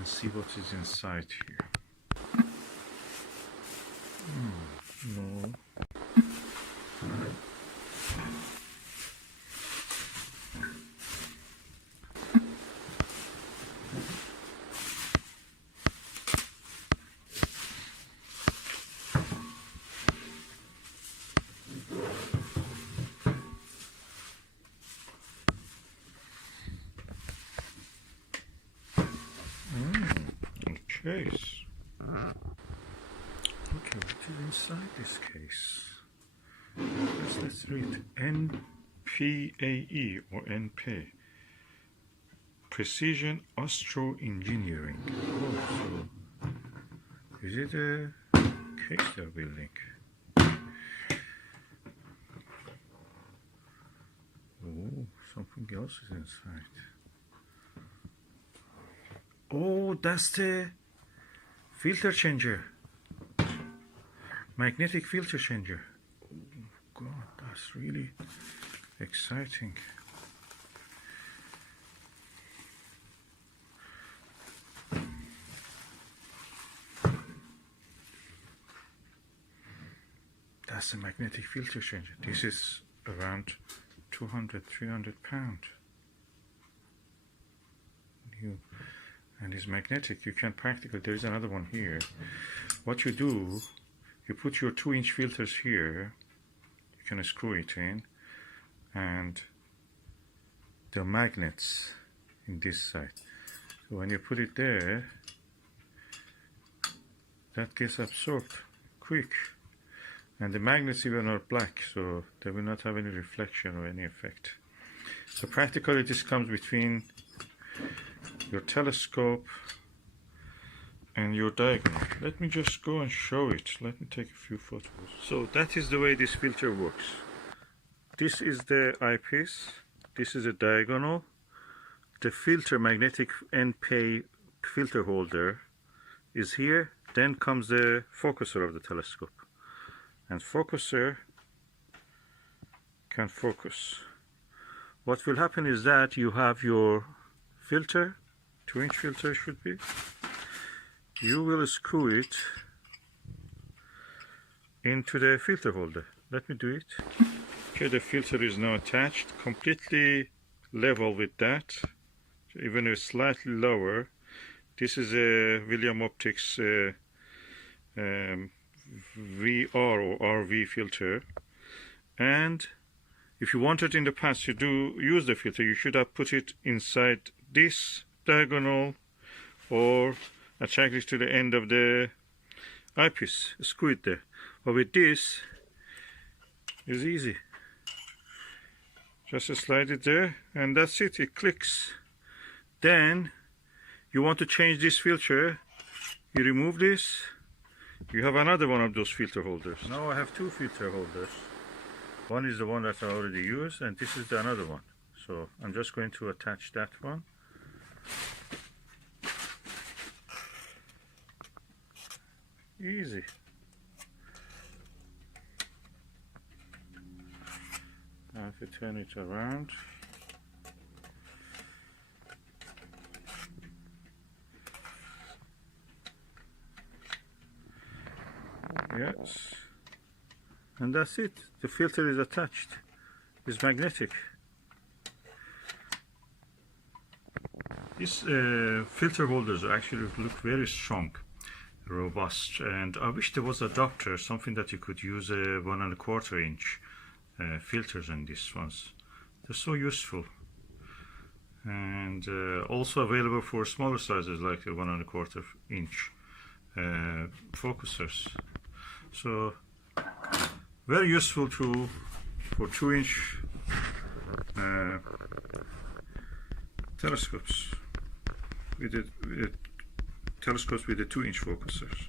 and see what is inside here. No. Case. Okay, what is inside this case? Let's read nPAE or nPAE. Precision Astro Engineering. Oh, so is it a case they're building? Oh, something else is inside. Oh, that's the filter changer. Magnetic filter changer. Oh God, that's really exciting. That's a magnetic filter changer. This is around 200-300 pounds. New. And it's magnetic. You can practically, there is another one here. What you do, you put your 2-inch filters here, you can screw it in, and the magnets in this side. So when you put it there, that gets absorbed quick. And the magnets even are black, so they will not have any reflection or any effect. So practically this comes between your telescope and your diagonal. Let me just go and show it. Let me take a few photos. So that is the way this filter works. This is the eyepiece. This is a diagonal. The filter, magnetic nPAE filter holder is here. Then comes the focuser of the telescope. And focuser can focus. What will happen is that you have your filter, 2-inch filter should be. You will screw it into the filter holder. Let me do it. Okay, the filter is now attached, completely level with that, even if slightly lower. This is a William Optics VR or RV filter, and if you wanted in the past to use the filter, you should have put it inside this diagonal or attach it to the end of the eyepiece, screw it there. But with this, it's easy. Just slide it there and that's it, it clicks. Then you want to change this filter, you remove this, you have another one of those filter holders. Now I have 2 filter holders. One is the one that I already used, and this is the another one. So I'm just going to attach that one. Easy. I have to turn it around. Yes, and that's it. The filter is attached. It's magnetic. These filter holders actually look very strong, robust, and I wish there was an adapter, something that you could use 1 1/4 inch filters in these ones. They're so useful, and also available for smaller sizes like 1 1/4 inch focusers. So very useful tool for 2-inch telescopes with the 2-inch focusers.